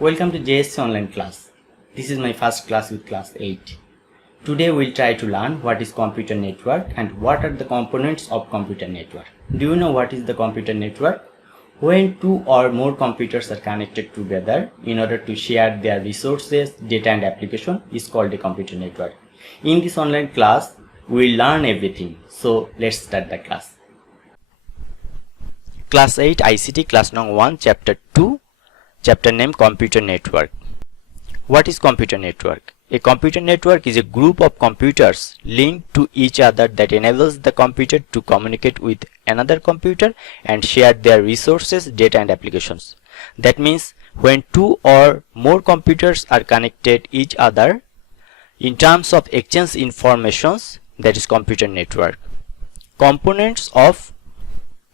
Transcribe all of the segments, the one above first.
Welcome to JSC online class. This is my first class with class 8. Today we'll try to learn what is computer network and what are the components of computer network. Do you know what is the computer network? When two or more computers are connected together in order to share their resources, data and application is called a computer network. In this online class, we'll learn everything. So let's start the class. Class 8 ICT class number 1 chapter 2. Chapter name Computer Network. What is computer network? A computer network is a group of computers linked to each other that enables the computer to communicate with another computer and share their resources, data and applications. That means when two or more computers are connected each other in terms of exchange informations, that is computer network. Components of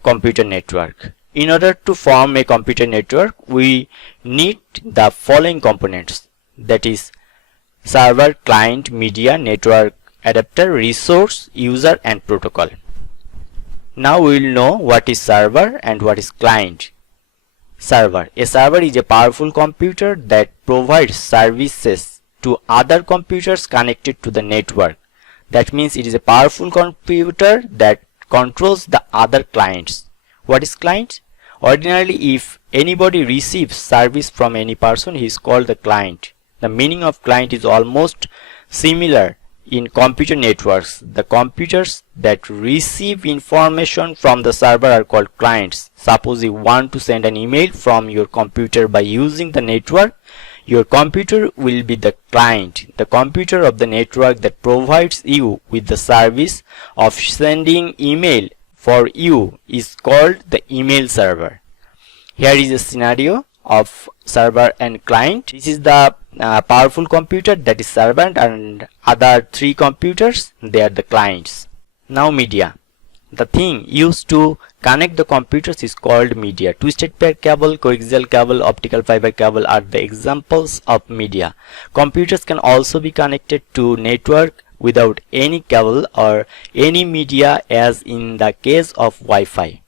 computer network. In order to form a computer network, we need the following components, that is server, client, media, network adapter, resource, user and protocol. Now we will know what is server and what is client. Server. A server is a powerful computer that provides services to other computers connected to the network. That means it is a powerful computer that controls the other clients. What is client? Ordinarily, if anybody receives service from any person, he is called the client. The meaning of client is almost similar in computer networks. The computers that receive information from the server are called clients. Suppose you want to send an email from your computer by using the network, your computer will be the client, the computer of the network that provides you with the service of sending email for you is called the email server. Here is a scenario of server and client. This is the powerful computer, that is server, and other three computers, they are the clients. Now media. The thing used to connect the computers is called media. Twisted pair cable, coaxial cable, optical fiber cable are the examples of media. Computers can also be connected to network without any cable or any media, as in the case of Wi-Fi.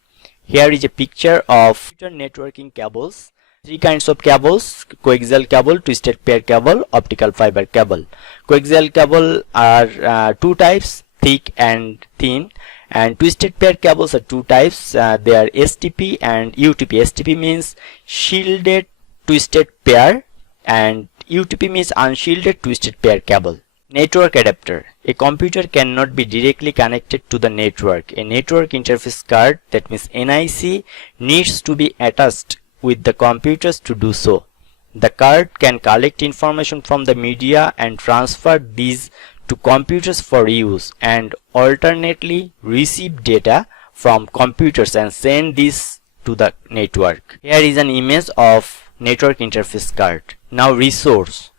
Here is a picture of computer networking cables. Three kinds of cables: coaxial cable, twisted pair cable, optical fiber cable. Coaxial cable are two types, thick and thin, and twisted pair cables are two types. They are STP and UTP. STP means shielded twisted pair and UTP means unshielded twisted pair cable. Network adapter. A computer cannot be directly connected to the network. A network interface card, that means NIC, needs to be attached with the computers to do so. The card can collect information from the media and transfer these to computers for use, and alternately receive data from computers and send this to the network. Here is an image of network interface card. Now resource.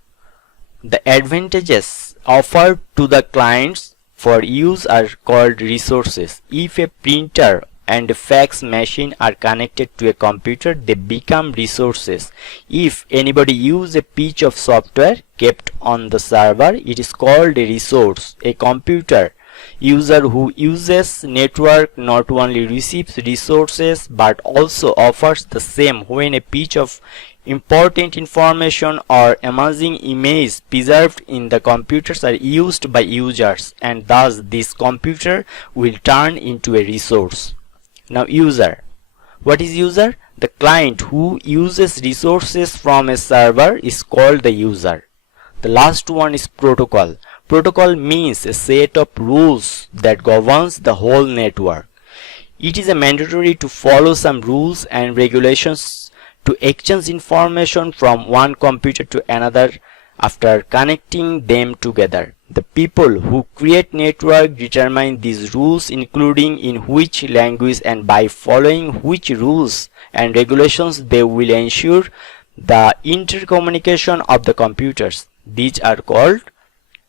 The advantages offered to the clients for use are called resources. If a printer and a fax machine are connected to a computer, they become resources. If anybody uses a piece of software kept on the server, it is called a resource. A computer user who uses network not only receives resources but also offers the same when a piece of important information or amazing image preserved in the computers are used by users, and thus this computer will turn into a resource. Now user. What is user? The client who uses resources from a server is called the user. The last one is protocol. Protocol means a set of rules that governs the whole network. It is mandatory to follow some rules and regulations to exchange information from one computer to another after connecting them together. The people who create network determine these rules, including in which language and by following which rules and regulations they will ensure the intercommunication of the computers. These are called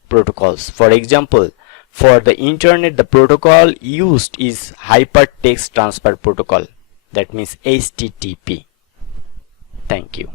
protocols. For example, for the internet, the protocol used is Hypertext Transfer Protocol, that means HTTP. Thank you.